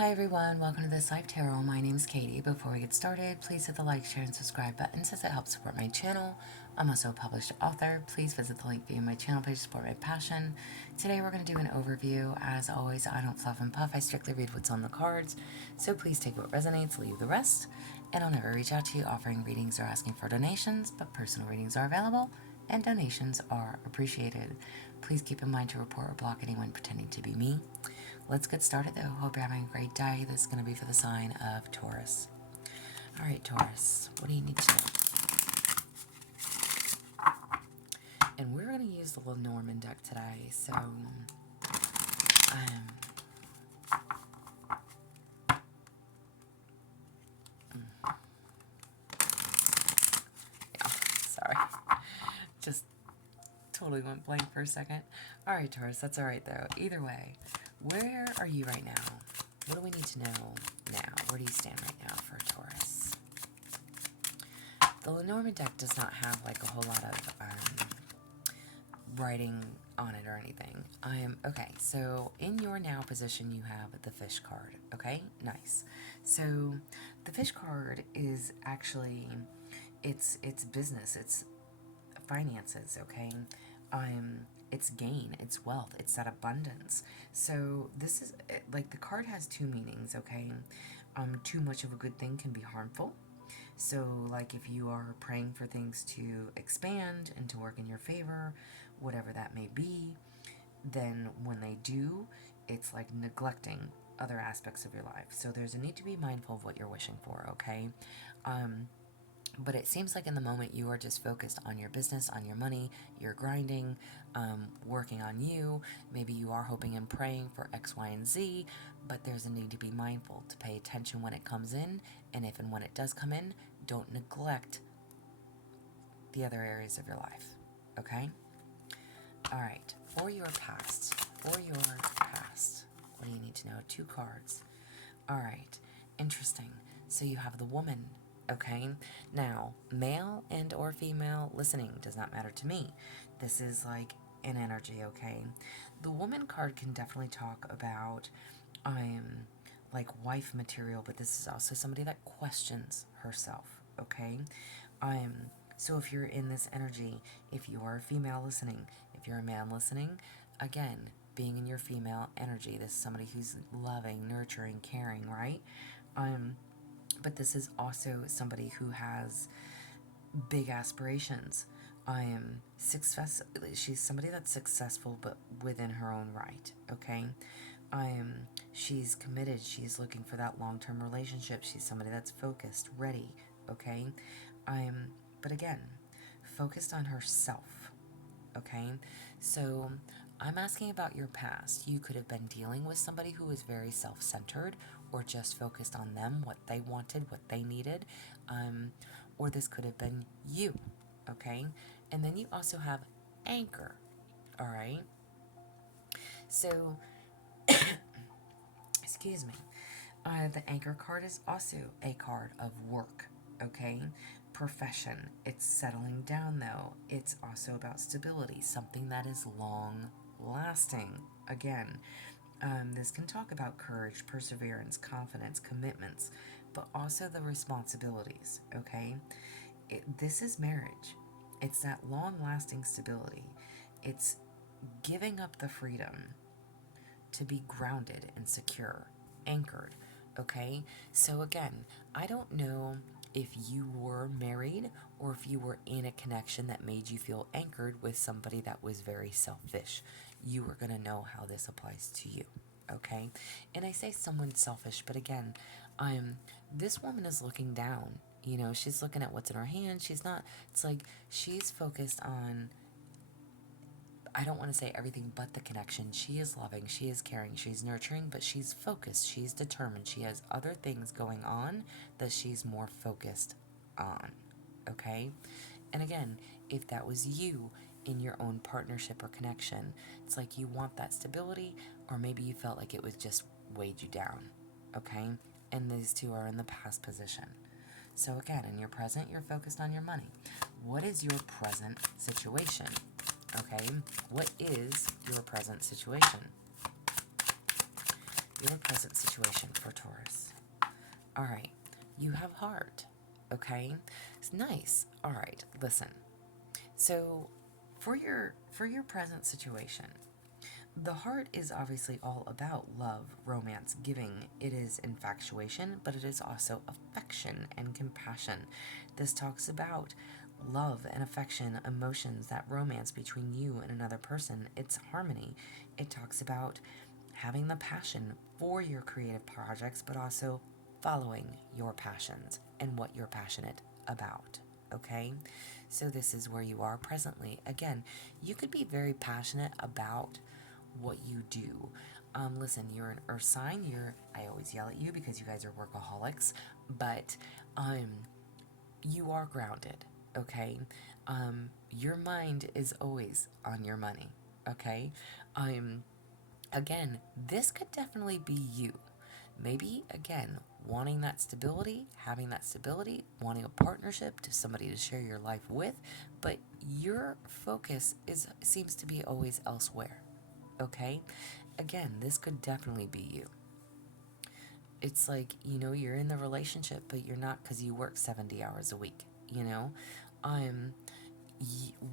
Hi everyone, welcome to this live tarot. My name is Katie. Before we get started, please hit the like, share, and subscribe buttons as it helps support my channel. I'm also a published author. Please visit the link via my channel page to support my passion. Today we're going to do an overview. As always, I don't fluff and puff. I strictly read what's on the cards. So please take what resonates, leave the rest. And I'll never reach out to you offering readings or asking for donations, but personal readings are available and donations are appreciated. Please keep in mind to report or block anyone pretending to be me. Let's get started though. Hope you're having a great day. This is going to be for the sign of Taurus. Alright, Taurus, what do you need to know? And we're going to use the Lenormand deck today. So, yeah, sorry. Just totally went blank for a second. Alright, Taurus, that's alright though. Either way, where are you right now? What do we need to know now? Where do you stand right now for Taurus? The Lenormand deck does not have like a whole lot of writing on it or anything. Okay, so in your now position you have the fish card. Okay, nice. So the fish card is actually it's business, it's finances, okay? It's gain, it's wealth, it's that abundance. So this is like the card has two meanings, okay? Too much of a good thing can be harmful. So like if you are praying for things to expand and to work in your favor, whatever that may be, then when they do, it's like neglecting other aspects of your life. So there's a need to be mindful of what you're wishing for, okay? But it seems like in the moment you are just focused on your business, on your money, you're grinding, working on you. Maybe you are hoping and praying for X, Y, and Z, but there's a need to be mindful, to pay attention when it comes in, and if and when it does come in, don't neglect the other areas of your life, okay? Alright, for your past, what do you need to know? 2 cards. Alright, interesting. So you have the woman. Okay, now, male and or female listening does not matter to me. This is like an energy, okay? The woman card can definitely talk about, like wife material, but this is also somebody that questions herself, okay? So if you're in this energy, if you are a female listening, if you're a man listening, again, being in your female energy, this is somebody who's loving, nurturing, caring, right? But this is also somebody who has big aspirations. She's somebody that's successful, but within her own right, okay? She's committed. She's looking for that long-term relationship. She's somebody that's focused, ready, okay? But again, focused on herself, okay? So I'm asking about your past. You could have been dealing with somebody who was very self-centered or just focused on them, what they wanted, what they needed. Or this could have been you, okay? And then you also have anchor, all right? So, excuse me. The anchor card is also a card of work, okay? Profession. It's settling down, though. It's also about stability, something that is long lasting. Again, this can talk about courage, perseverance, confidence, commitments, but also the responsibilities, okay? This is marriage. It's that long-lasting stability. It's giving up the freedom to be grounded and secure, anchored, okay? So again, I don't know if you were married or if you were in a connection that made you feel anchored with somebody that was very selfish. You are going to know how this applies to you, okay? And I say someone's selfish, but again, this woman is looking down. You know, she's looking at what's in her hand. She's not, it's like she's focused on, I don't want to say everything but the connection. She is loving, she is caring, she's nurturing, but she's focused, she's determined. She has other things going on that she's more focused on, okay? And again, if that was you in your own partnership or connection, it's like you want that stability, or maybe you felt like it was just weighed you down, okay? And these two are in the past position. So again, in your present, you're focused on your money. What is your present situation? Okay, what is your present situation? your present situation for Taurus. All right, you have heart. Okay, it's nice. All right, listen. So, for your present situation, the heart is obviously all about love, romance, giving. It is infatuation, but it is also affection and compassion. This talks about love and affection, emotions, that romance between you and another person. It's harmony. It talks about having the passion for your creative projects, but also following your passions and what you're passionate about. Okay? So, this is where you are presently. Again, you could be very passionate about what you do. Listen, you're an earth sign. I always yell at you because you guys are workaholics, but you are grounded, okay? Your mind is always on your money, okay? Again, this could definitely be you. Maybe, again, wanting that stability, having that stability, wanting a partnership to somebody to share your life with, but your focus seems to be always elsewhere, okay? Again, this could definitely be you. It's like, you're in the relationship, but you're not because you work 70 hours a week, you know? Um,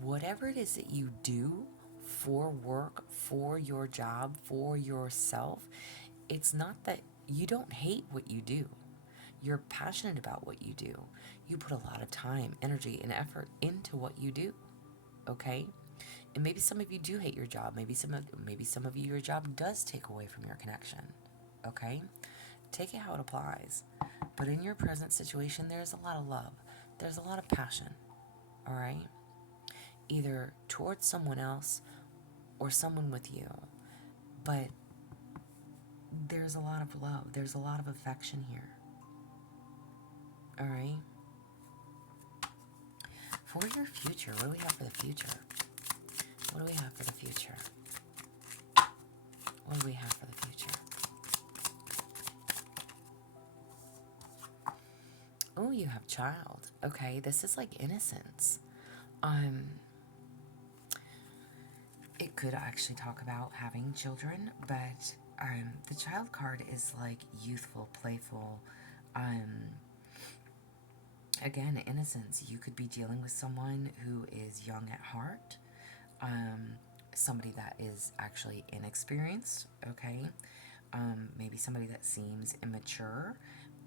Whatever it is that you do for work, for your job, for yourself, it's not that you don't hate what you do. You're passionate about what you do. You put a lot of time, energy, and effort into what you do, okay? And maybe some of you do hate your job. Maybe some of you, your job does take away from your connection, okay? Take it how it applies. But in your present situation, there's a lot of love. There's a lot of passion, all right? Either towards someone else or someone with you. But there's a lot of love. There's a lot of affection here, all right? For your future, what do we have for the future? What do we have for the future? What do we have for the future? Oh, you have child. Okay, this is like innocence. It could actually talk about having children, but the child card is like youthful, playful. Again, innocence. You could be dealing with someone who is young at heart, somebody that is actually inexperienced, okay? Maybe somebody that seems immature,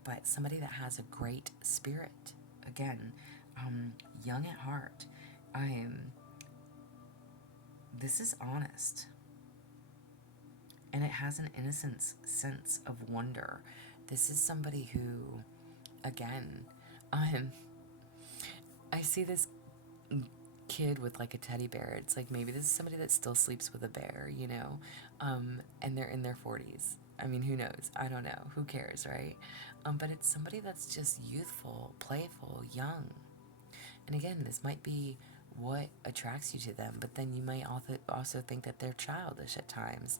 but somebody that has a great spirit. Again, young at heart. This is honest. And it has an innocence sense of wonder. This is somebody who, again, I see this kid with like a teddy bear. It's like maybe this is somebody that still sleeps with a bear, and they're in their 40s. I mean, who knows? I don't know. Who cares, right? But it's somebody that's just youthful, playful, young. And again, this might be what attracts you to them, but then you might also think that they're childish at times,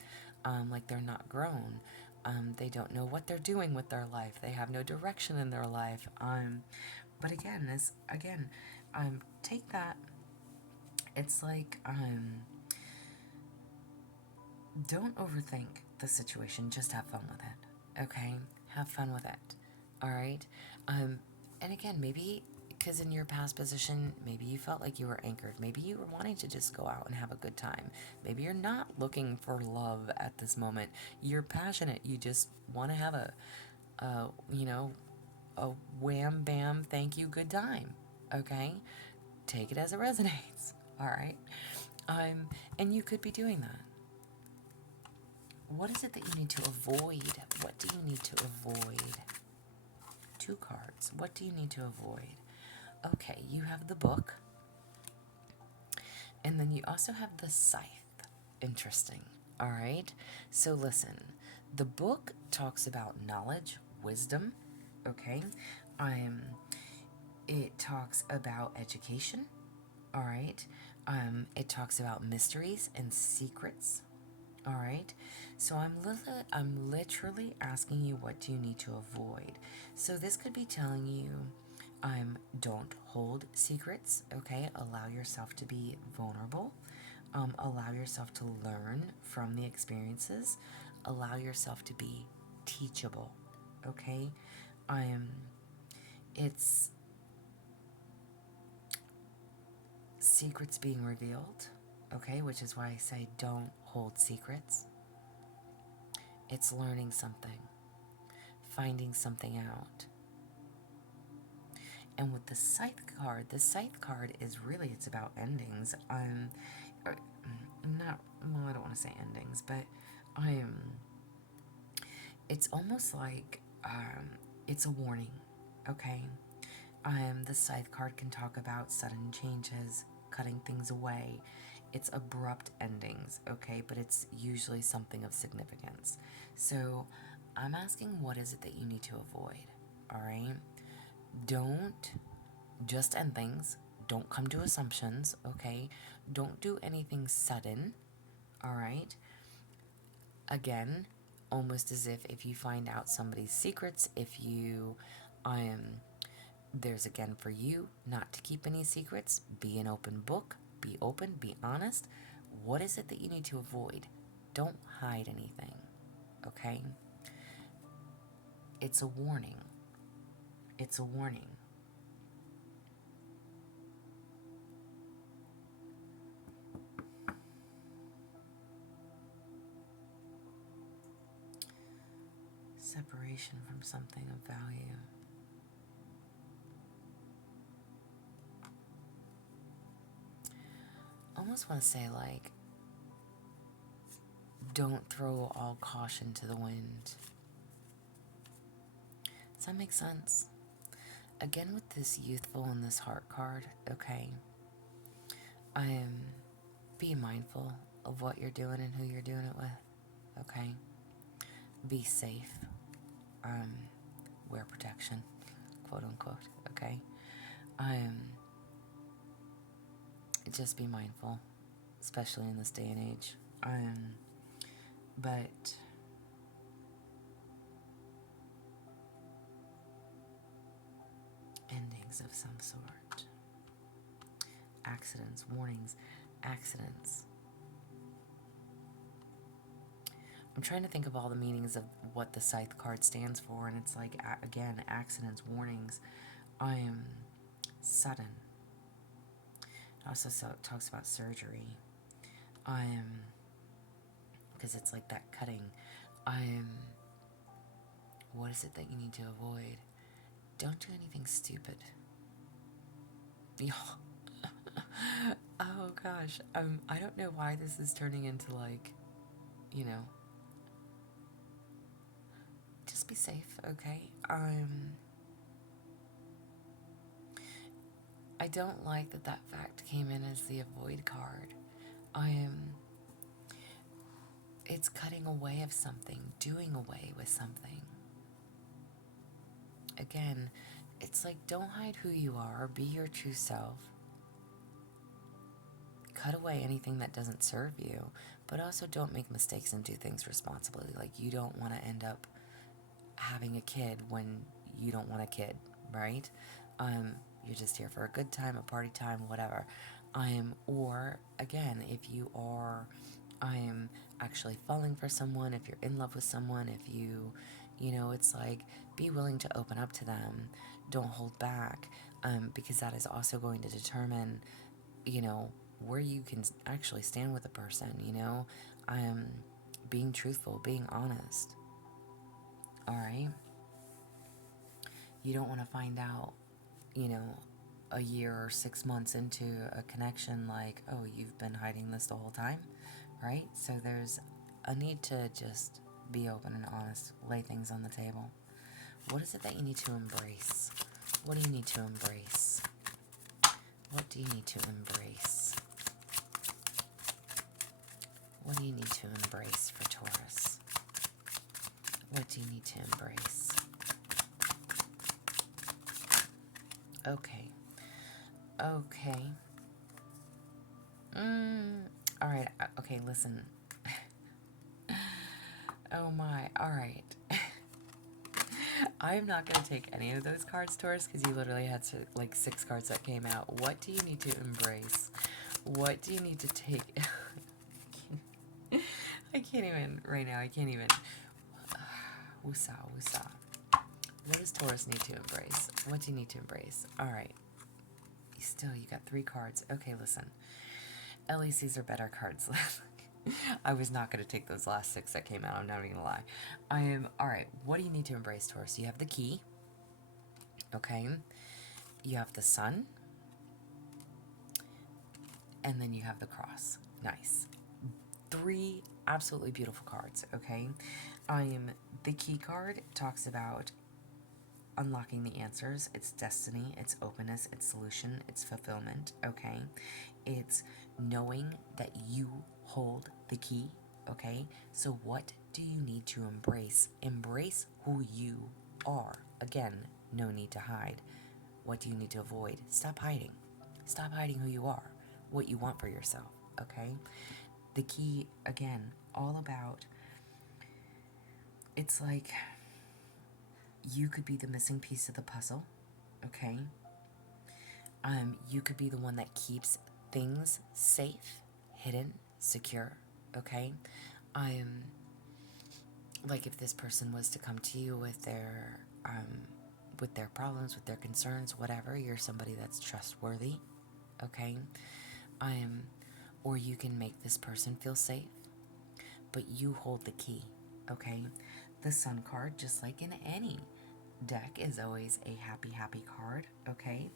like they're not grown. They don't know what they're doing with their life. They have no direction in their life. But again, take that. It's like, don't overthink the situation. Just have fun with it. Okay? Have fun with it. All right? And again, maybe because in your past position, maybe you felt like you were anchored. Maybe you were wanting to just go out and have a good time. Maybe you're not looking for love at this moment. You're passionate. You just want to have a wham, bam, thank you, good time. Okay? Take it as it resonates. All right? And you could be doing that. What is it that you need to avoid? What do you need to avoid? 2 cards. What do you need to avoid? Okay, you have the book. And then you also have the scythe. Interesting. All right? So listen. The book talks about knowledge, wisdom. Okay? It talks about education. All right? It talks about mysteries and secrets. All right, so I'm literally asking you, what do you need to avoid? So this could be telling you, don't hold secrets. Okay, allow yourself to be vulnerable. Allow yourself to learn from the experiences. allow yourself to be teachable, okay? It's secrets being revealed, okay, which is why I say don't hold secrets. It's learning something, finding something out. And with the scythe card is really, it's about endings. Not, well, I don't want to say endings, but it's almost like, it's a warning, okay? The scythe card can talk about sudden changes, cutting things away. It's abrupt endings, okay? But it's usually something of significance. So I'm asking, what is it that you need to avoid, all right? Don't just end things. Don't come to assumptions, okay? Don't do anything sudden, all right? Again, almost as if you find out somebody's secrets, if you, there's again for you not to keep any secrets, be an open book, be open, be honest. What is it that you need to avoid? Don't hide anything, okay? It's a warning. It's a warning. Separation from something of value. Almost want to say, like, don't throw all caution to the wind. Does that make sense? Again, with this youthful and this heart card, okay, be mindful of what you're doing and who you're doing it with, okay? Be safe. Wear protection, quote unquote, okay? Just be mindful, especially in this day and age. But endings of some sort. Accidents, warnings, accidents. I'm trying to think of all the meanings of what the scythe card stands for, and it's like, again, accidents, warnings. Sudden. It also talks about surgery. Because it's like that cutting. What is it that you need to avoid? Don't do anything stupid. Oh gosh. I don't know why this is turning into, like, you know, just be safe, okay? I don't like that fact came in as the avoid card. It's cutting away of something, doing away with something. Again, it's like, don't hide who you are, be your true self. Cut away anything that doesn't serve you, but also don't make mistakes and do things responsibly. Like, you don't want to end up having a kid when you don't want a kid, right? You're just here for a good time, a party time, whatever. Or again, if you are, actually falling for someone, if you're in love with someone, if you know, it's like, be willing to open up to them. Don't hold back, because that is also going to determine, you know, where you can actually stand with a person, you know? Being truthful, being honest. Alright? You don't want to find out, you know, a year or 6 months into a connection, like, oh, you've been hiding this the whole time, right? So there's a need to just be open and honest, lay things on the table. What is it that you need to embrace? What do you need to embrace? What do you need to embrace? What do you need to embrace for Taurus? What do you need to embrace? Okay. Okay. Alright, okay, listen. Oh my, alright. I'm not going to take any of those cards, Taurus, because you literally had like 6 cards that came out. What do you need to embrace? What do you need to take? I can't even, right now, I can't even. Woosah, woosah. What does Taurus need to embrace? What do you need to embrace? All right. You got 3 cards. Okay, listen. At least these are better cards. I was not going to take those last 6 that came out. I'm not even going to lie. All right. What do you need to embrace, Taurus? You have the key. Okay. You have the sun. And then you have the cross. Nice. 3 absolutely beautiful cards. Okay. The key card talks about unlocking the answers. It's destiny, it's openness, it's solution, it's fulfillment, okay? It's knowing that you hold the key, okay? So what do you need to embrace? Embrace who you are. Again, no need to hide. What do you need to avoid? Stop hiding. Stop hiding who you are, what you want for yourself, okay? The key, again, all about, it's like you could be the missing piece of the puzzle, okay? You could be the one that keeps things safe, hidden, secure, okay? Like if this person was to come to you with their problems, with their concerns, whatever, you're somebody that's trustworthy, okay? Or you can make this person feel safe, but you hold the key, okay? The Sun card, just like in any deck, is always a happy, happy card, okay?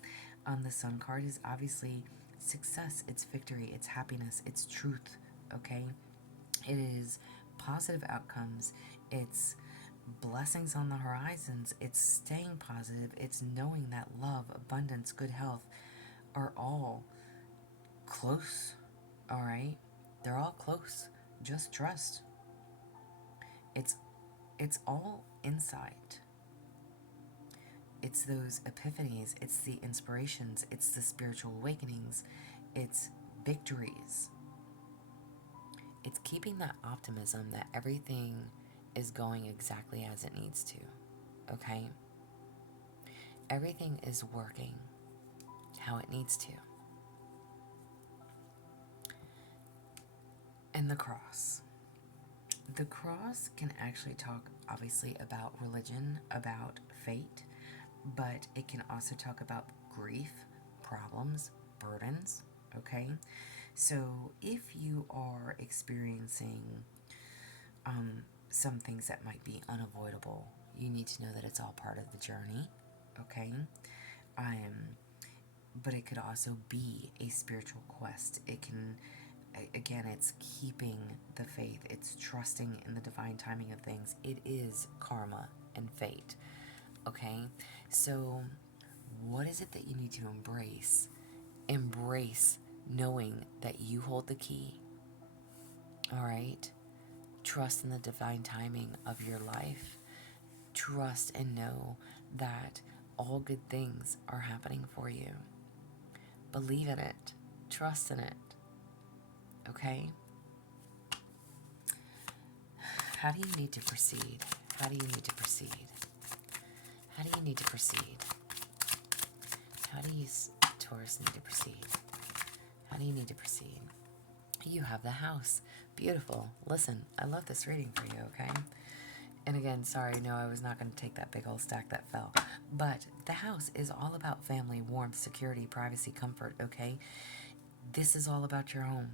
The Sun card is obviously success, it's victory, it's happiness, it's truth, okay? It is positive outcomes, it's blessings on the horizons, it's staying positive, it's knowing that love, abundance, good health are all close, all right? They're all close. Just trust. It's all insight. It's those epiphanies, it's the inspirations, it's the spiritual awakenings, it's victories. It's keeping that optimism that everything is going exactly as it needs to, okay? Everything is working how it needs to. And the cross. The cross can actually talk, obviously, about religion, about fate, but it can also talk about grief, problems, burdens, okay? So if you are experiencing some things that might be unavoidable, you need to know that it's all part of the journey, okay? But it could also be a spiritual quest. It can, again, it's keeping the faith. It's trusting in the divine timing of things. It is karma and fate, okay? So what is it that you need to embrace? Embrace knowing that you hold the key, all right? Trust in the divine timing of your life. Trust and know that all good things are happening for you. Believe in it. Trust in it. Okay? How do you need to proceed? How do you need to proceed? How do you need to proceed? How do you, Taurus, need to proceed? How do you need to proceed? You have the house. Beautiful. Listen, I love this reading for you, okay? And again, sorry, no, I was not going to take that big old stack that fell. But the house is all about family, warmth, security, privacy, comfort, okay? This is all about your home.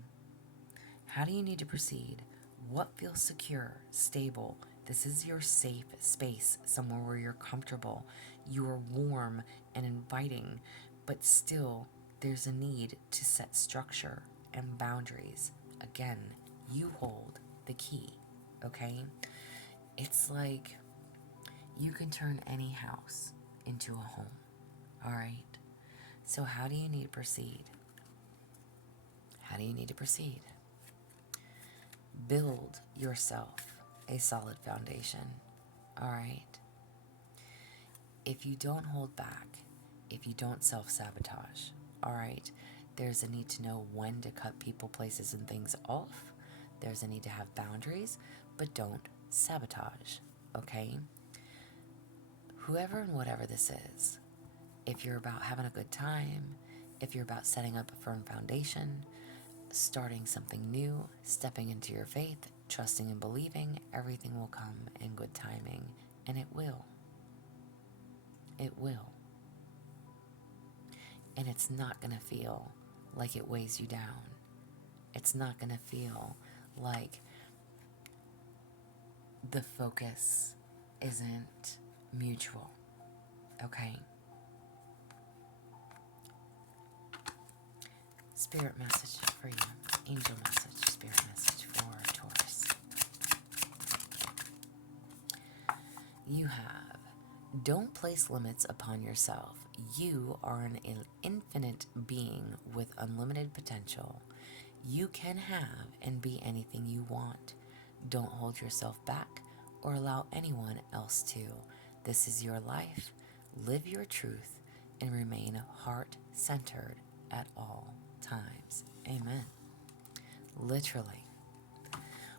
How do you need to proceed? What feels secure, stable? This is your safe space, somewhere where you're comfortable. You are warm and inviting, but still there's a need to set structure and boundaries. Again, you hold the key, okay? It's like you can turn any house into a home, all right? So how do you need to proceed? How do you need to proceed? Build yourself a solid foundation, all right? If you don't hold back, if you don't self-sabotage, all right, there's a need to know when to cut people, places, and things off. There's a need to have boundaries, but don't sabotage, okay? Whoever and whatever this is, if you're about having a good time, if you're about setting up a firm foundation, starting something new, stepping into your faith, trusting and believing everything will come in good timing, and it will. It will. And it's not going to feel like it weighs you down. It's not going to feel like the focus isn't mutual. Okay? Spirit message for you. Angel message. Spirit message for Taurus. You have, don't place limits upon yourself. You are an infinite being with unlimited potential. You can have and be anything you want. Don't hold yourself back or allow anyone else to. This is your life. Live your truth and remain heart-centered at all times. Amen. Literally.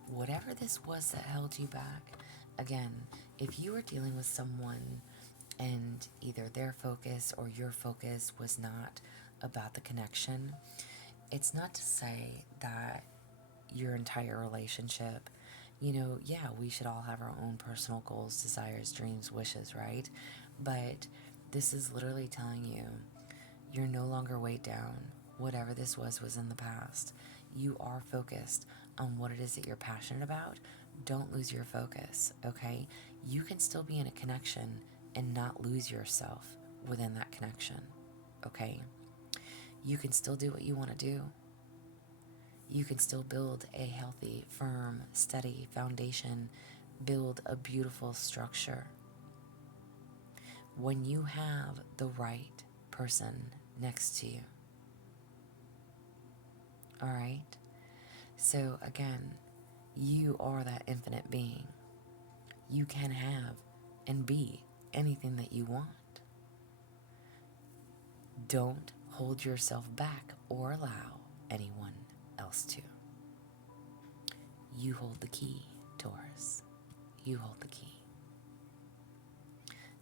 Whatever this was that held you back, again, if you were dealing with someone and either their focus or your focus was not about the connection, it's not to say that your entire relationship, yeah, we should all have our own personal goals, desires, dreams, wishes, right? But this is literally telling you you're no longer weighed down. Whatever this was in the past. You are focused on what it is that you're passionate about. Don't lose your focus, okay? You can still be in a connection and not lose yourself within that connection, okay? You can still do what you want to do. You can still build a healthy, firm, steady foundation, build a beautiful structure. When you have the right person next to you. All right? So again, you are that infinite being. You can have and be anything that you want. Don't hold yourself back or allow anyone else to. You hold the key, Taurus. You hold the key.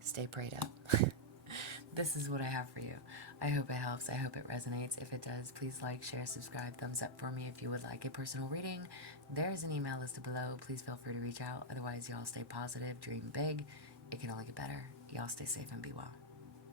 Stay prayed up. This is what I have for you. I hope it helps. I hope it resonates. If it does, please like, share, subscribe, thumbs up for me. If you would like a personal reading, there's an email listed below. Please feel free to reach out. Otherwise, y'all stay positive, dream big. It can only get better. Y'all stay safe and be well.